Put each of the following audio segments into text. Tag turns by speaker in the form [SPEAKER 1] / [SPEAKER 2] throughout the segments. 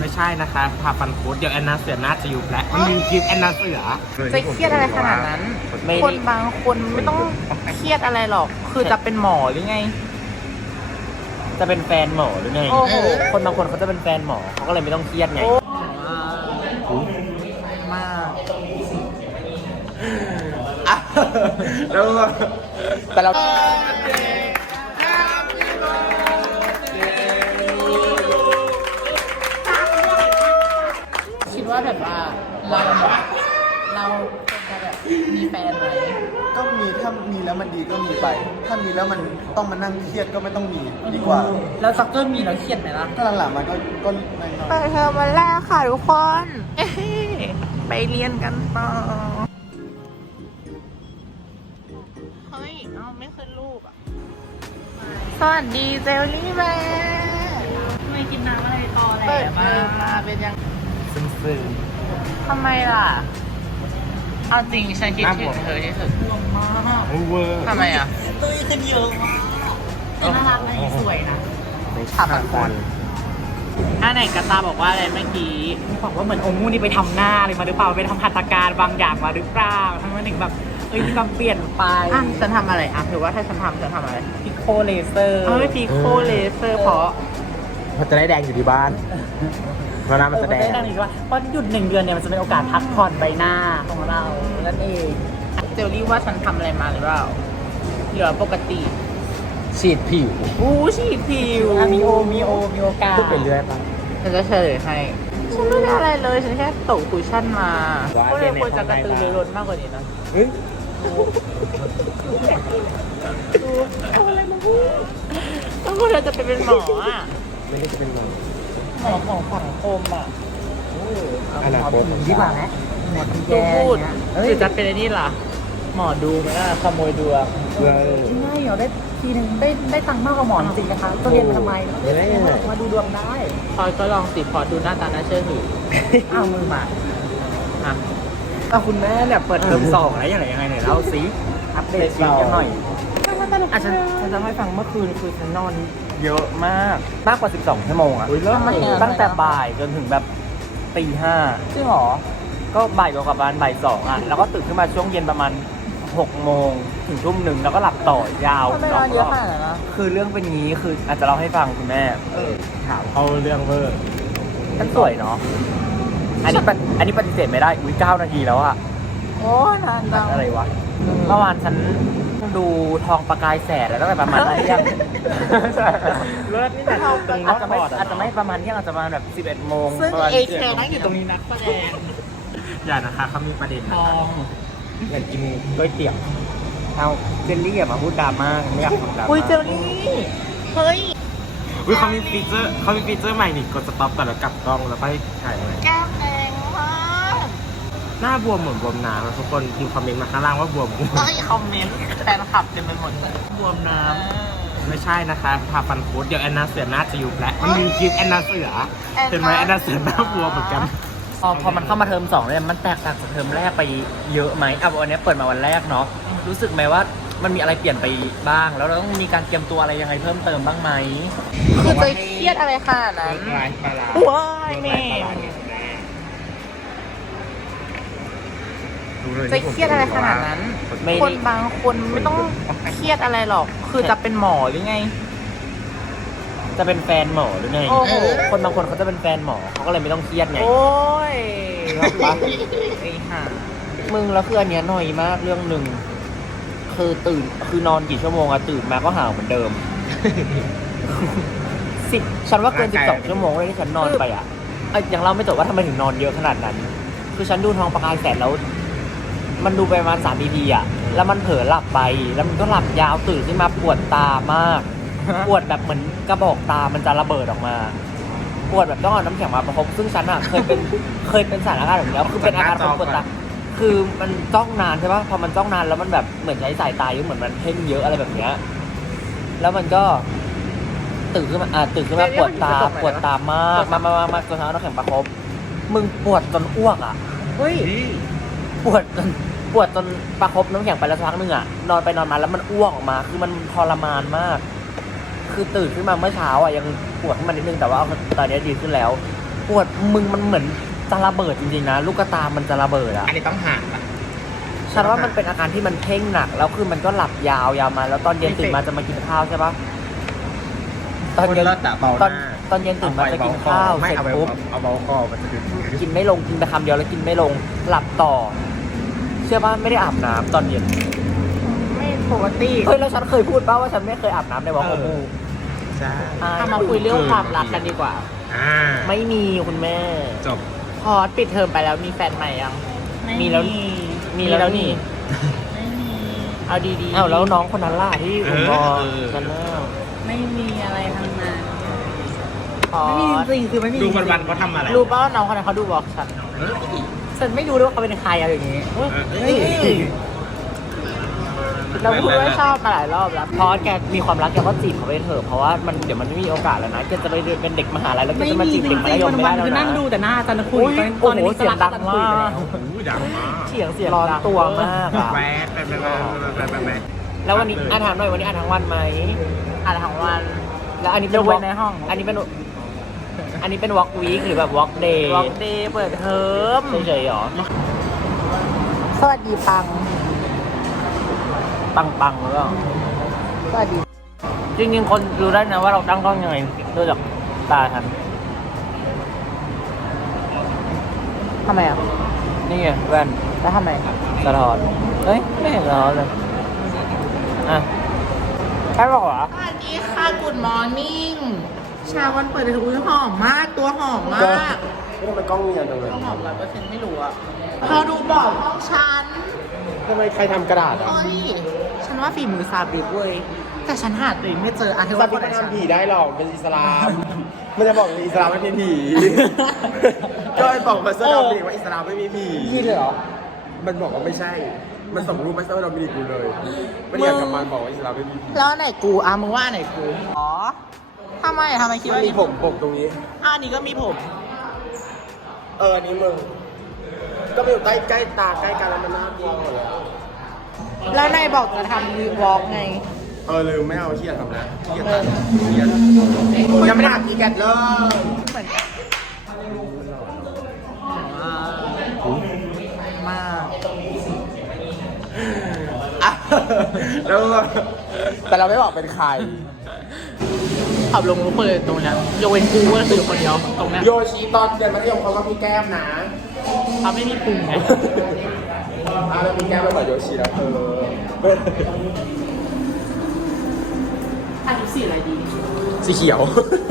[SPEAKER 1] ไม่ใช่นะคะพาฟันคุดเดี๋ยวแอนนาเสือน่าจะยุบแล้วมันมีคลิปแอนนาเสือ
[SPEAKER 2] จะเครียดอะไรขนาดนั้นคนบางคนไม่ต้องเครียดอะไรหรอกคือจะเป็นหมอหรือไง
[SPEAKER 3] จะเป็นแฟนหมอหรือไงคนบางคนเขาจะเป็นแฟนหมอเขาก็เลยไม่ต้องเครียดไง
[SPEAKER 2] มาก
[SPEAKER 1] แล้วแต่เรา
[SPEAKER 2] คิดว่าแบบว่าเราควรจะแบบมีแฟนไหม
[SPEAKER 4] ก็มีถ้ามีแล้วมันดีก็มีไป ถ้ามีแล้วมันต้องมานั่งเครียดก็ไม่ต้องมีดีกว่า
[SPEAKER 2] แล้วซักเกอร์มีแล้วเครียดไหมล่ะ
[SPEAKER 4] ถ้าหลังๆมันก็น้อย
[SPEAKER 2] เปิดเทอมวันแรกค่ะทุกคนไปเรียนกันต่อเฮ้ยเอาไม่ขึ้นรูปอ่ะสวัสดีเจลลี่แม่ไม่กินน้ำอะไรต่อแล้วเปิดเทอมมาเป็นยัง
[SPEAKER 3] ซึ้ง
[SPEAKER 2] ทำไมล่ะเอาจริงฉันคิดถึงเธอที่สุดมากทำไมอ่ะตุ้ยขึ้นเยอะมากน่ารักนะสวยนะถามคนถ้าไหนกระตาบอกว่าอะไรเมื่อกี้บอกว่าเหมือนองค์มูนี่ไปทำหน้าอะไรมาหรือเปล่าไปทำหัตถการบางอย่างมาหรือเปล่าทั้งนั้นถึงแบบมีความเปลี่ยนไปฉันทำอะไรถือว่าถ้าฉันทำอะไรพิโคเลเซอร์พิโคเลเซอร์เพราะ
[SPEAKER 1] มันจะได้แดงอยู่ที่บ้านเพราะน้ำมันจะแดง
[SPEAKER 2] เพราะหยุด1 เดือนเนี่ยมันจะเป็นโอกาสพักผ่อนใบหน้าของเรานั่นเองเจลลี่ว่าฉันทำอะไรมาหรือเปล่าเหลือปกติ
[SPEAKER 3] ฉีดผิว
[SPEAKER 2] ฉีดผิวมีโอกาส
[SPEAKER 3] พูดไปเรื่อยปะ
[SPEAKER 2] ฉันจะเฉลยให้ฉันไม่ได้อะไรเลยฉันแค่ตกคุชชั่นมาก็เลยควรจะกระตือรือร้นมากกว่านี้นะเอาอะไรมาพูดต้องคุณจะเป็นหมออ่ะ
[SPEAKER 3] ไม่ได้จะเป็นหมอ
[SPEAKER 2] ของสังคมอ่ะ
[SPEAKER 3] อนาคต
[SPEAKER 2] ดีกว่าไหมหมอดูพูดหรือจะเป็นไอ้นี่ล่ะหมอดูไหมล่ะขโมยดวงง่ายเหรอได้ทีนึงได้ตังค์มากกว่าหมอจริงนะคะก็เรียนมาทำไมมาดูดวงได้พอก็ลองสิพอดูหน้าตาน่าเชื่อถือเอามือมา
[SPEAKER 3] คุณแม่เนี่ยเปิดเทอม2แล้วยังไงไหนเล่าสิอัปเดตชีวิตกันหน่อยฉันจะให้ฟังเมื่อคืนคือฉันนอนเยอะมากกว่า12 ชั่วโมงอะตั้งแต่บ่ายจนถึงแบบตี 5
[SPEAKER 2] จริงหรอ
[SPEAKER 3] ก็บ่ายกว่าประมาณบ่าย 2อะแล้วก็ตื่นขึ้นมาช่วงเย็นประมาณ6 โมงถึง 1 แล้วก็หลับต่อยาว
[SPEAKER 2] เยอะมากนะ
[SPEAKER 3] คือเรื่องเป็นงี้คืออาจจะเล่าให้ฟังคุณแม่ถามเขาเรื่องเวอร์ฉันสวยเนาะอันนี้ปฏิเสธไม่ได้9 นาทีแล้วอะ
[SPEAKER 2] โอ้นานจัง
[SPEAKER 3] อะไรวะเมื่อวานฉันดูทองประกายแสดแล้วตั้งแต่ประมาณเที่ยงเลิศนี่แต่อาจจะไม่ประมาณเที่ยงอาจจะประมาณแบบ11 โมง
[SPEAKER 2] ซึ่งเอเคนั่งอยู่ตรงนี้นักแสดง
[SPEAKER 1] อย่านะคะเขามีประเด็น
[SPEAKER 3] ทองอยากกินก๋วยเตี๋ยวเอาเจลลี่อย่ามาพูดดราม่าไม่อยากพูดดราม่า
[SPEAKER 2] เจลลี่เฮ้ย
[SPEAKER 1] เขามีฟีเจอร์ใหม่นี่กดสต็อปก่อนแล้วกลับกล้องแล้วไปถ่ายเลย
[SPEAKER 2] แก้มแดงมาก
[SPEAKER 1] หน้าบวมเหมือนบวมน้ำทุกคนพิมพ์คอมเมนต์มาข้างล่างว่าบวม
[SPEAKER 2] คอมเมนต์แฟนคลับเต็มไปหมดเลย
[SPEAKER 1] บวมน้ำไม่ใช่นะคะพาฟันคุดเดี๋ยวแอนนาเสือน่าจะยุบแล้วมันมีคลิปแอนนาเสือเห็นไหมแอนนาเสือหน้าบวมเหมือนกัน
[SPEAKER 3] พอมันเข้ามาเทอม2เนี่ยมันแตกต่างจากเทอมแรกไปเยอะไหมวันนี้เปิดมาวันแรกเนาะรู้สึกไหมว่ามันมีอะไรเปลี่ยนไปบ้างแล้วเราต้องมีการเตรียมตัวอะไรยังไงเพิ่มเติมบ้างไหม
[SPEAKER 2] คือจะเครียดอะไรขนาดนั้นว้ายแม่จะเครียดอะไรขนาดนั้นคนบางคนไม่ต้องเครียดอะไรหรอกคือจะเป็นหมอหรือไง
[SPEAKER 3] จะเป็นแฟนหมอหรือไงคนบางคนเขาจะเป็นแฟนหมอเขาก็เลยไม่ต้องเครียดไง
[SPEAKER 2] โอ้ยไอ้ห่า
[SPEAKER 3] มึงแล้วคืออันเนี้ยหน่อยมากเรื่องหนึ่งคือนอนกี่ชั่วโมงอะตื่นมาก็หาวเหมือนเดิมฉันว่าเกิน12 ชั่วโมงเลยที่ฉันนอนไปอะอย่างเราไม่จบว่าทำไมถึงนอนเยอะขนาดนั้นคือฉันดูทองประกายแสดแล้วมันดูไปประมาณ3 EPอะแล้วมันเผลอหลับไปแล้วมันก็หลับยาวตื่นขึ้นมาปวดตามากปวดแบบเหมือนกระบอกตามันจะระเบิดออกมาปวดแบบต้องเอาน้ำแข็งมาประคบซึ่งฉันอะเคยเป็นสถานการณ์แบบนี้แล้วคือเป็นอาการปวดตาคือมันจ้องนานใช่ปะพอมันจ้องนานแล้วมันแบบเหมือนใช้สายตาเยอะเหมือนมันเพ่งเยอะอะไรแบบเนี้ยแล้วมันก็ตื่นขึ้นมาปวดตามากมาจนเอาน้ำแข็งประคบมึงปวดจนอ้วกอะ
[SPEAKER 2] เฮ้ย
[SPEAKER 3] ปวดจนประคบน้ำแข็งไปแล้วสักพักนึงอะนอนไปนอนมาแล้วมันอ้วกออกมาคือมันทรมานมากคือตื่นขึ้นมาเมื่อเช้าอ่ะยังปวดขึ้นมานิดนึงแต่ว่าตอนนี้ดีขึ้นแล้วปวดมึงมันเหมือนจะระเบิดจริงๆนะลูกตามันจะระเบิดอะ
[SPEAKER 1] อันนี้ต้องห่างอะ
[SPEAKER 3] ฉันว่ามันเป็นอาการที่มันเพ่งหนักแล้วคือมันก็หลับยาวมาแล้วตอนเย็นตื่นมาจะมากินข้าวใช่ปะตอนเย็น
[SPEAKER 1] คนละแต่เบาห
[SPEAKER 3] ต
[SPEAKER 1] น้า
[SPEAKER 3] อนเย็นตื่นมาจะกินข้าว
[SPEAKER 1] ไม่
[SPEAKER 3] เสร็จ
[SPEAKER 1] เอาไป
[SPEAKER 3] ปุ๊บ
[SPEAKER 1] เอาเบาคอมันจะดึง
[SPEAKER 3] กินไม่ลงกินไปคำเดียวแล้วกินไม่ลงหลับต่อ เชื่อป่ะไม่ได้อาบน้ำตอนเย็น
[SPEAKER 2] ไม่ปกติ
[SPEAKER 3] เฮ้ยแล้วฉันเคยพูดป่ะว่าฉันไม่เคยอาบน้ำในวอลโอ้โห
[SPEAKER 1] ใช่
[SPEAKER 2] ทำมาคุยเรื่องความรักกันดีกว่า
[SPEAKER 3] ไม่มีคุณแม่
[SPEAKER 1] จบ
[SPEAKER 2] พอปิดเทอมไปแล้วมีแฟนใหม่ยัง
[SPEAKER 3] มีแล้วมีแล้วนี่
[SPEAKER 2] ไม่มี เอาดีๆ
[SPEAKER 3] อ้าวแล้วน้องคนนั้นล่ะที่ผมบอกฉันน่ะ
[SPEAKER 2] ไม่มีอะไรทั้งนั้น
[SPEAKER 3] อ๋อ
[SPEAKER 2] ไม่มีจริงคือไม่มี
[SPEAKER 1] ดูวันๆเขาทำอะไร
[SPEAKER 2] รู้ป่ะว่าน้องคนนั้นเขาดูบล็อกฉัน ฉันไม่รู้ด้วยว่าเขาเป็นใครอะไรอย่างงี้
[SPEAKER 1] เฮ้ย
[SPEAKER 2] เราพูดว่าชอบมาหลายรอบแล้ว
[SPEAKER 3] พอแกมีความรักแกก็จีบเขาไปเถอะเพราะว่ามันเดี๋ยวมันไม่มีโอกาสแล้วนะแกจะไปเรียนเป็นเด็กมหาลัยแล้วแกจะมาจีบเด็กมัธยมไม่ได้แล้วนะ
[SPEAKER 2] คือนั่งดูแต่หน้าอาจารย์คุย
[SPEAKER 3] อุ๊ย
[SPEAKER 2] ตอนนี้
[SPEAKER 3] โอ้โหเสียงดังมาก
[SPEAKER 1] โอ้ยดังมาก
[SPEAKER 3] เสียงร้อนตัวมากอะ
[SPEAKER 1] แว๊บแว๊บแว๊บแว๊บแว๊บแว๊บ
[SPEAKER 3] แล้ววันนี้อ่านถามหน่อยวันนี้อ่านทั้งวันไหม
[SPEAKER 2] อ่านทั้งวัน
[SPEAKER 3] แล้วอันนี้เป็น
[SPEAKER 2] ยกเว้นในห้อง
[SPEAKER 3] อันนี้เป็นวอล์กวีคหรือแบบวอล์กเดย์
[SPEAKER 2] บล็อกเดย์เปิดเทอม
[SPEAKER 3] เฉยๆหรอ
[SPEAKER 2] สวัสดีปัง
[SPEAKER 3] ปังๆหรือเปล่า
[SPEAKER 2] สวัสดี
[SPEAKER 3] จริงๆคนรู้ได้นะว่าเราตั้งกล้องยังไงดูจากตาฉัน
[SPEAKER 2] ทำไมอ่ะ
[SPEAKER 3] นี่ไงแว่น
[SPEAKER 2] แล้วทำไม
[SPEAKER 3] สะท้อนเฮ้ยไม่เห็นสะท้อนเลยอ่ะใช่บอกเหรอ
[SPEAKER 2] สวัสดีค่ะ Good Morning เช้าวันเปิดเทอมหอมมาก ตัวหอมมาก
[SPEAKER 4] ทำไมกล้องเงียบจังเลย
[SPEAKER 2] ตัวหอม100%ไม่รู้อะเธอดูบอร์ดห้องฉัน
[SPEAKER 4] ทำไมใครทำกระดาษอ่ะ
[SPEAKER 2] เฮ้ย ฉันว่าฝีมือซาบิกเว้ย แต่ฉันหาตัวเองไม่เจออ่ะเธอ
[SPEAKER 4] ซา
[SPEAKER 2] ว่า
[SPEAKER 4] บิ
[SPEAKER 2] คนไหน
[SPEAKER 4] มัน
[SPEAKER 2] ฉัน
[SPEAKER 4] ทำผีได้หรอกเป็นอิสลาม มันจะบอกอิสลามไม่มีผี ก็ไอ้บอกมาสเตอร์ดอมินิกว่าอิสลามไม่มีผีพี่เลยเหรอ มันบอกว่าไม่ใช่ มันส่งรูปมาสเตอร์ดอมินิกกูเลยไม่ได้อยากกลับมาบอกว่าอิสลามไม่มีผี
[SPEAKER 2] แล้วอันไหนกูอ่ะมึงว่าอันไหนกู อ๋อทำไมคิด
[SPEAKER 4] มัน
[SPEAKER 2] ว่า
[SPEAKER 4] มีผมตรงนี้
[SPEAKER 2] อันนี้ก็มีผม
[SPEAKER 4] อันนี้มึง ก็ไปอยู่ใกล้ตาใกล้กันแล้วมันน่ากลัวหมดแล้ว
[SPEAKER 2] แล้วนายบอกจะทำวีวอล์กไง
[SPEAKER 4] ลืมไม่เอาขี้เกียจทำแล้วขี้เกียจตัดขี้เกียจยังไม่ได้ทำขี้เกียจเลย
[SPEAKER 2] เหมือนกันมาก
[SPEAKER 4] แล้วแต่เราไม่บอกเป็นใคร
[SPEAKER 2] ขับลงรู้คนเลยตรงเนี้ยยกเว้นกูก็คืออยู่คนเดียวตรงเนี้ย
[SPEAKER 4] โยชิตอนเรียนมัธยมเขาก็มีแก้มนะ
[SPEAKER 2] เขาไม่มีพุงไง
[SPEAKER 4] แล้วมีแก้มไปกว่าโยชิแล้ว
[SPEAKER 2] ถ่ายสีอะไรดี
[SPEAKER 4] สีเขียว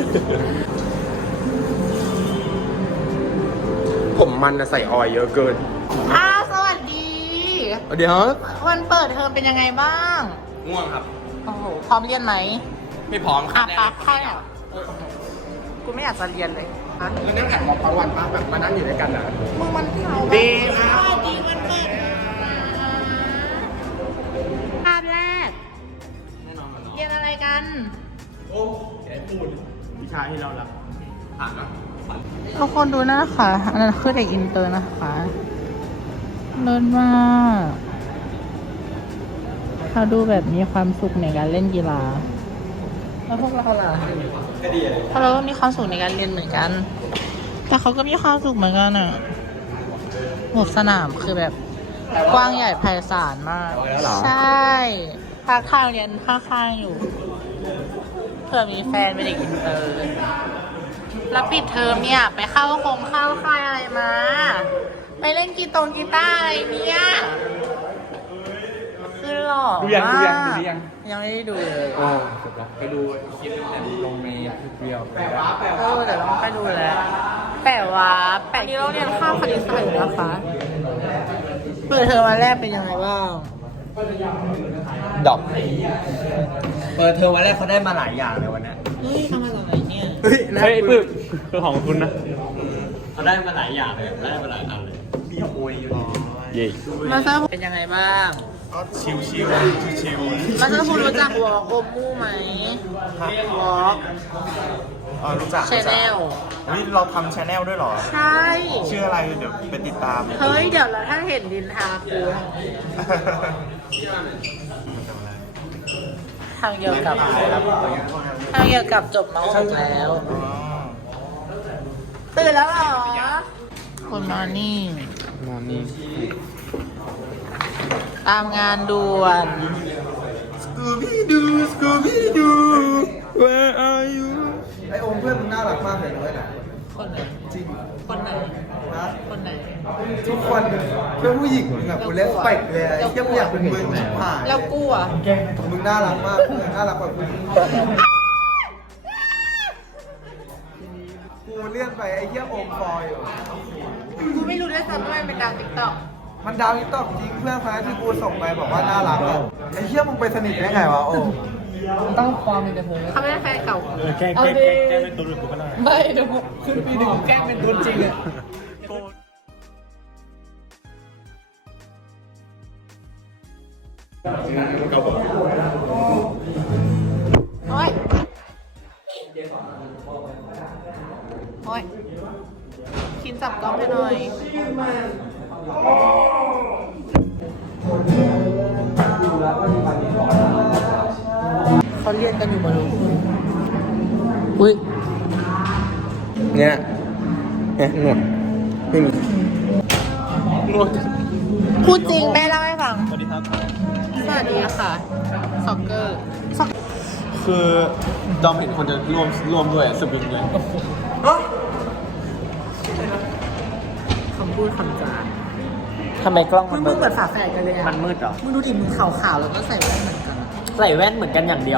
[SPEAKER 4] ผมมันใส่ออยเยอะเกิน
[SPEAKER 2] สวัสดี
[SPEAKER 4] เดี๋ยว
[SPEAKER 2] วันเปิดเทอมเป็นยังไงบ้าง
[SPEAKER 1] ง่วงครับ
[SPEAKER 2] โอ้โห พร้อมเรียนไหม
[SPEAKER 1] ไม่พร้อมค
[SPEAKER 2] อ่ะ
[SPEAKER 1] รับ
[SPEAKER 2] ปะใช่อ่ะกูไม่อยากจะเรียนเลยฮะ
[SPEAKER 4] แล้วนั่งอัดมอทั้งวันป้าแบบมานั่งอยู่ด้วยกันนะ
[SPEAKER 2] มึงมันเผา
[SPEAKER 4] ดี
[SPEAKER 2] สวัสดีวันเปิดภาพแรกเรียนอะไรกัน
[SPEAKER 1] วิชาที่เรารับผ่านแล้ว
[SPEAKER 2] ทุกคนดูนะคะอันนั้นคือเด็กอินเตอร์นะคะเลิศมากเขาดูแบบมีความสุขในการเล่นกีฬา แล้วพวกเราล่ะเราก็มีความสุขในการเรียนเหมือนกัน แต่เขาก็มีความสุขเหมือนกันอ่ะหมดสนามคือแบบกว้างใหญ่ไพศาลมาก ใช่ภาคข้างเรียนข้างๆอยู่เพื่อมีแฟนเป็นเด็กอินเตอร์แล้วปิดเทอมเนี่ยไปเข้าค่ายอะไรมา ไปเล่นกีตาร์อะไรเนี่ยคือหล่อมากยังไม่ได้ดูเลย
[SPEAKER 1] ไปดูคลิปลงในเรียว
[SPEAKER 2] เดี๋ยวต้องไปดูแล้วแปะวาแปะที่เราเรียนข้าวคณิตศาสตร์อยู่นะคะเปิดเทอมวันแรกเป็นยังไงบ้าง
[SPEAKER 4] ดอก
[SPEAKER 3] เปิดเทอมวันแรกเขาได้มาหลายอย่างเลยวันนี้
[SPEAKER 2] เฮ้ยทำอะไรเนี่ย
[SPEAKER 4] เฮ้ย
[SPEAKER 1] เฮ้ยปึ๊บคือของคุณนะ
[SPEAKER 3] เขาได้มาหลายอย่างเลยได้มาหลายอันเลย
[SPEAKER 4] มีขโมยอยู่
[SPEAKER 1] เย่
[SPEAKER 2] มาเซอร์เป็นยังไงบ้าง
[SPEAKER 1] ชิวชิวชิว
[SPEAKER 2] มาเซอร์คุณรู้จักวอล์กโอมูไหมวอล์ก
[SPEAKER 5] รู้จัก
[SPEAKER 2] ชแนล
[SPEAKER 5] นี่เราทำชแนลด้วยเหรอ
[SPEAKER 2] ใช่
[SPEAKER 5] ชื่ออะไรเดี๋ยวไปติดตาม
[SPEAKER 2] เฮ้ยเดี๋ยวเราถ้าเห็นดินทากูทางเกี่ยวกับจบมา6แล้วตื่นแล้วเหรอคุณมอร์นิ่ง
[SPEAKER 1] นอนนี่
[SPEAKER 2] ตามงานด่วน
[SPEAKER 4] Scooby-Doo Where are you ไอโอมเพื่อนมึงน่ารักมากเลยนะเว้ยนะ
[SPEAKER 2] คนไหน
[SPEAKER 4] จริง
[SPEAKER 2] คนไหน
[SPEAKER 4] ฮะ
[SPEAKER 2] คนไหน
[SPEAKER 4] ทุกคนเพื่อนผู้หญิงมึงแบบกูเล่นไปเลยไอ้เหี้ยกูอยากเป็นมึงชิบหาย
[SPEAKER 2] แล้วกูอ่ะ
[SPEAKER 4] มึงน่ารักมากมึงน่ารักกว่ากูกูเลื่อนไปไอ้เหี้ยโอมฟอยอยู่
[SPEAKER 2] กูไม่รู้ด้วยซ้ำว่ามันเป็นดาวติ๊กต็อก
[SPEAKER 4] มันดาวติ๊กต็อกจริงเพื่อนคนนั้นที่กูส่งไปบอกว่าน่ารักอ่ะไอ้เหี้ยมึงไปสนิทได้ไงวะโอ้
[SPEAKER 2] ต้องความเป็นกระเทยเขาไม่ได้แฟนเก่า
[SPEAKER 1] แกล้งเป็นตัวหรือกูก็ได้
[SPEAKER 2] ไม่เดี๋ยวขึ้นปีหนึ่งแกล้งเป็นตัวจริงอ่ะโอ้ยโอ้ยคินจับกล้องให้หน่อย เขาเรียนกันอยู่บนรถอุ้ย
[SPEAKER 4] เนี่ยหนวดไม่มี
[SPEAKER 2] พูดจริงแม่เล่าให้ฟัง สวัสดีครับ สวัสดีค่ะซ็อกเกอร์
[SPEAKER 5] คือดอมเห็นคนจะร่วมด้วยสวิงเลย
[SPEAKER 2] คำพูดคำจา
[SPEAKER 3] ทำไมกล้อง
[SPEAKER 2] มึ
[SPEAKER 3] มัน
[SPEAKER 2] ง
[SPEAKER 3] มืด
[SPEAKER 2] เหมือนฝาแฝดกันเลยอ่ะ
[SPEAKER 3] มันมืดเหรอ
[SPEAKER 2] มึงดูดิมึงขาวๆแล้วก็ใส่แว่นเหมือนกัน
[SPEAKER 3] ใส่แว่นเหมือนกันอย่างเดียว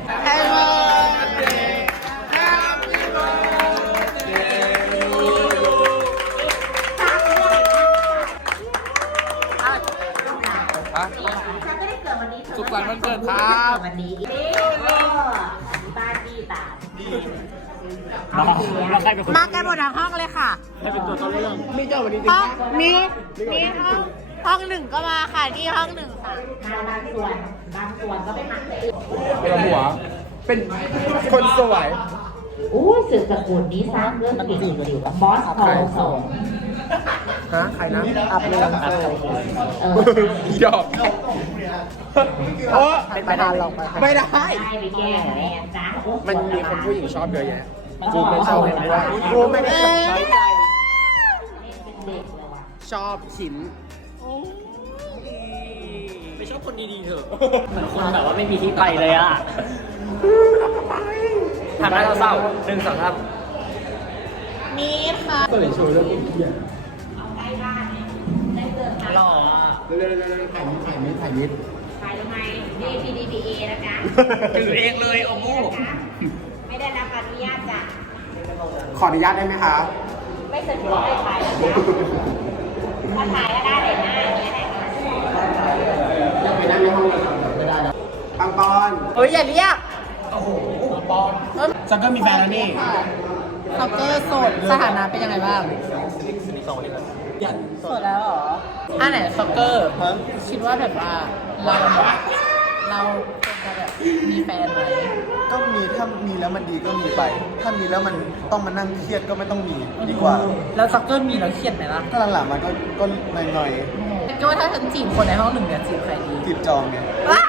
[SPEAKER 2] สุขสันต์วันเกิดครับ
[SPEAKER 6] วันนี้บ้านดีตา
[SPEAKER 3] แล้วใครเป็นคน
[SPEAKER 2] มากันหมดทั้งห้องเลยค่ะ
[SPEAKER 3] ใครเป็นตัวต้นเรื่อง
[SPEAKER 2] ห้องมีห้องหนึ่งก็มาค่ะนี่ห้องหนึ่งค่ะ
[SPEAKER 6] มาบางส่วนก็ไปหมักเลย
[SPEAKER 4] เป็นหัว เป็นคนสวย
[SPEAKER 6] อู้สืบสกุลนี้สร้างเรื่องเก่งอยู่กับบอสคอลสอง
[SPEAKER 4] ฮะ ใครนะ
[SPEAKER 3] อัพเรื่องอัพ
[SPEAKER 4] หยอกโอ้
[SPEAKER 3] เป็นประธานเราไป
[SPEAKER 4] ไม่ได้
[SPEAKER 6] ได้ไปแก้แม่จ้า
[SPEAKER 4] มันมีคนผู้หญิงชอบเยอะแยะกูไม่ชอบเลยว่ากูไม่ได้
[SPEAKER 6] เป็นเด็กเลยว่ะ
[SPEAKER 4] ชอบชิ้น
[SPEAKER 3] ไม่ชอบคนดีๆเถอะเหมือนคนแบบว่าไม่มีที่ไปเลยอ่ะทำหน้าเศร้าๆ1 2 3
[SPEAKER 2] มีค่ะ
[SPEAKER 4] ก็เลยโชว์เรื่องเกียร์
[SPEAKER 3] หล่อ
[SPEAKER 4] เร็วๆถ่ายนิด
[SPEAKER 6] ไปทำไม DPDPA นะจ๊ะ
[SPEAKER 3] ถือเองเลยโอ้โห
[SPEAKER 6] ไม่ได้รับอนุญาตจ้ะ
[SPEAKER 4] ขออนุญาตได้ไหมคะ
[SPEAKER 6] ไม่สะดวกให้ถ่ายนะจ๊ะถ้าถ่ายก็ได้เลยหน้าอย่างเงี้ยแหละ
[SPEAKER 4] ไปนั่งในห้องเลยไม่ได้แล้วปังปอน
[SPEAKER 2] เฮ้ยอย่าเรียก
[SPEAKER 4] ซักเกอร์มีแฟนแล้วนี่
[SPEAKER 2] ซ็อกเกอร์โสดสถานะเป็นยังไงบ้างโสดแล้วเหรออันไหนซ็อกเกอร์คิดว่าแบบว่าเราควรจะแบบมีแฟนไหม
[SPEAKER 4] ก็มีถ้ามีแล้วมันดีก็มีไป ถ้ามีแล้วมันต้องมานั่งเครียดก็ไม่ต้องมีดีกว่า
[SPEAKER 2] แล้วซ็อกเกอร์มีแล้วเครียดไหมล่ะ
[SPEAKER 4] ก็หลังๆมันก็หน่อย
[SPEAKER 2] ก็ว่าถ้าฉันจีบคนในห้องหนึ่งเนี่ยจีบใครดี
[SPEAKER 4] ๆจีบจองไง
[SPEAKER 2] ว้า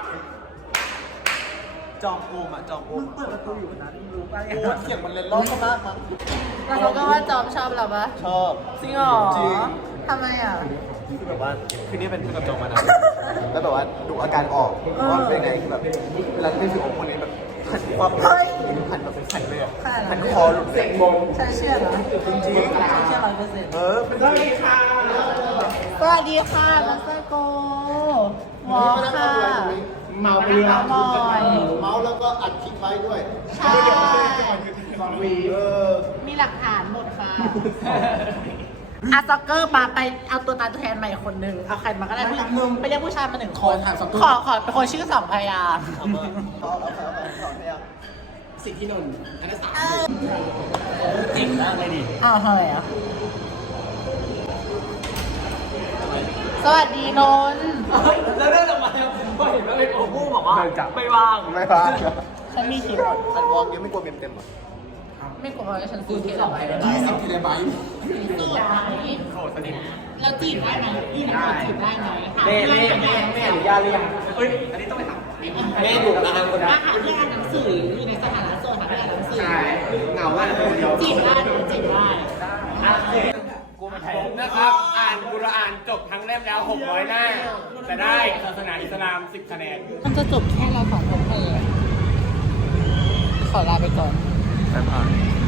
[SPEAKER 4] จองโอมอ่ะจองโอม
[SPEAKER 2] เปิดประตูอยู่นะรู้ป่ะเนี่ย
[SPEAKER 4] โอ้เสียงมันเล่นรอบเขามากมั้ง
[SPEAKER 2] แล้วเขาก็ว่าจอมชอบเราปะ
[SPEAKER 4] ชอบ
[SPEAKER 2] จริงเหรอ
[SPEAKER 4] จริง
[SPEAKER 2] ทำไมอ่ะ
[SPEAKER 4] คือแบบว่าคือนี่เป็นเพื่อนกับจองมานานแล้วแบบว่าดูอาการออกว่าเป็นไงคือแบบเวลาที่ถือโอมคนนี้แบบหันความหันแบบหันเลยอ่ะหันคอหลุดเสียงมง
[SPEAKER 2] ใช่เชื่อนะ
[SPEAKER 4] จริง
[SPEAKER 2] ใช่เชื่อ100%
[SPEAKER 4] เออเป็นไรค่ะ
[SPEAKER 2] สวัสดีค่ะนัสเตอร์โกวอลค่ะ
[SPEAKER 4] เมาไปเลย
[SPEAKER 2] บอย
[SPEAKER 4] เมาแล้วก็อัดคลิปไว้ด้วย
[SPEAKER 2] ใช่
[SPEAKER 4] เออ
[SPEAKER 2] มีหลักฐานหมดค่ะอ่ะซ็อกเกอร์มาไปเอาตัวตายตัวแทนใหม่คนหนึ่งเอาใครมาก็ได้ไปเรียกผู้ชายมา1 คนขอเป็นคนชื่อ2 พยางค์
[SPEAKER 4] สิทธินนท์อันนั้น
[SPEAKER 3] เจ๋งมากเลยดิ
[SPEAKER 2] อ้าวทำไมอ่ะสวัสดีนนท์
[SPEAKER 3] แล้วเดินออกมาก็เห็นว่าเป็นโอ้โหบอกว่าไม่ว่าง
[SPEAKER 4] ไม่พลาด
[SPEAKER 2] ฉันมีคลิป
[SPEAKER 4] อันวอล์กยังไม่กลัวเมมเต็มหรอ
[SPEAKER 2] ไม่กลัวว่าฉันซื้อเทปอะไรได้
[SPEAKER 4] 20 กิโลไบต์
[SPEAKER 2] สูตรแล้วจีบได้ไหมพี่นักจีบได้ไหม
[SPEAKER 3] แม่อนุญาตหรือยังเอ้ยอันนี้ต้องไปถามแม่ดูงานคน
[SPEAKER 2] อา
[SPEAKER 3] นะ
[SPEAKER 2] หารเรื่องอ่านหนังสืออยู่ในสถานะโสดค่ะ
[SPEAKER 6] อ่านหนังสือ
[SPEAKER 4] ใช่เหงามากเลยคนเดียว
[SPEAKER 6] จีบได้หนูจีบได้
[SPEAKER 1] ผมนะครับ อ่านกุรอานจบทั้งเล่มแล้ว 600 หน้า แต่ได้ศาสนาอิสลาม 10 คะแนน
[SPEAKER 2] มันจะจบแค่เรา2 คนเลยขอลาไปก่อน
[SPEAKER 3] บ๊ายบาย